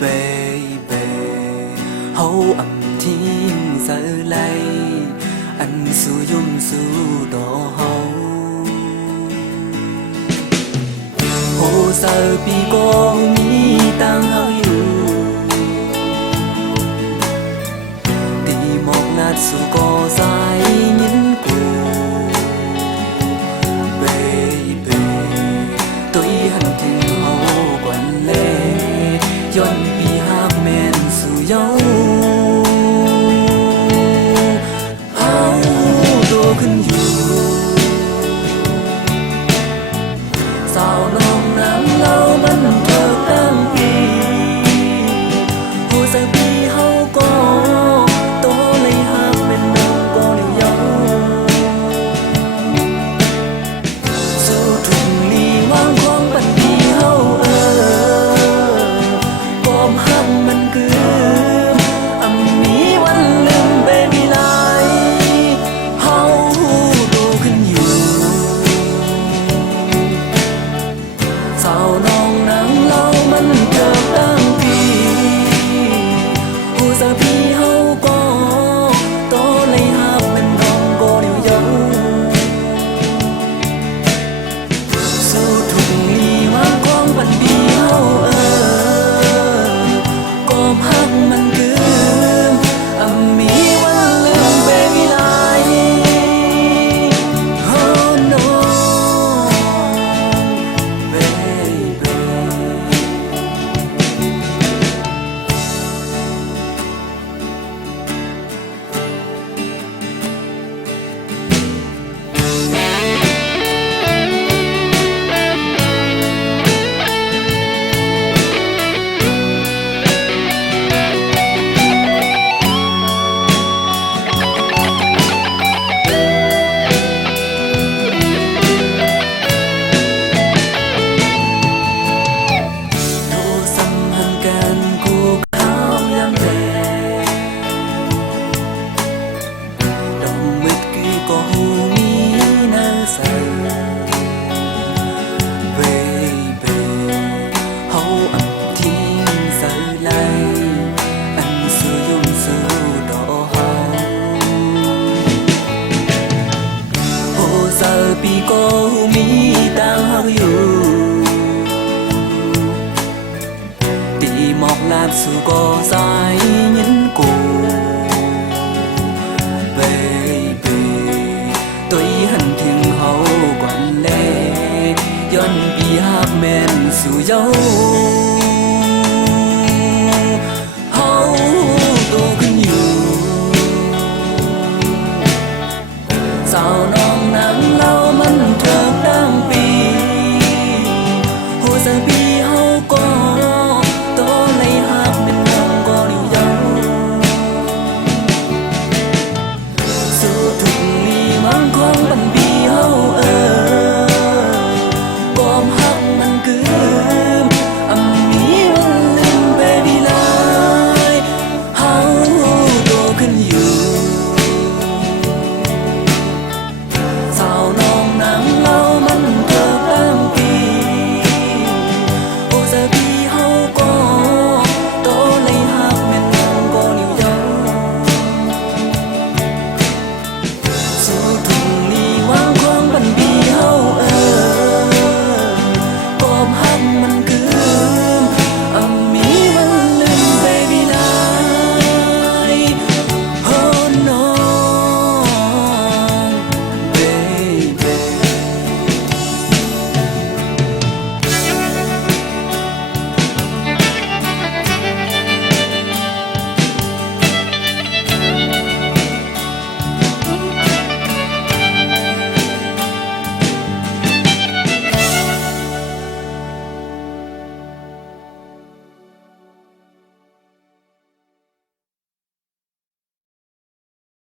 baby 好暗天使嚟，暗數用數到好，好sợ bị cô mi tăng hao yêu，đi một lát數có dài nhìn cô baby， tôi hẳn thiên hậu quản lệ yon bị hát men數dấu hao đồ khinhอยู่สาวน้องน้ำเล่ามันเถิดตั้งปีหัวใจปีเฮาก็โตเลยหักเป็นน้องก็เลี้ยวยาวสู้ทุกลีวางของบันปีเฮาก้มหักมันคืออำมีวันลืมเบบี้ไลเฮาโตขึ้นอยู่สาวน้องนางเล่ามันเกิดตั้งปีหูสักทีเฮาก็โตเลยหักเป็นน้องก็เดียวยาวสู้ทุกลีวางของบันปีเฮาก้มหักมันคืออำมีวันลืมเบบี้ไลOh no baby ดูสัมพันธ์กันกูข้าวยามแลดอกมึดคือก็หูมีน่าใส baby เฮาอับทิ้งใส่ไหลอันสู้ยุ่งสู้ดอกเฮาโหเสิร์ปีก็หูมีต่างเฮาอยู่đi một lát su có dài nhìn cô baby tôi hẳn thiên hậu quản lệ yon bị hát men su dấu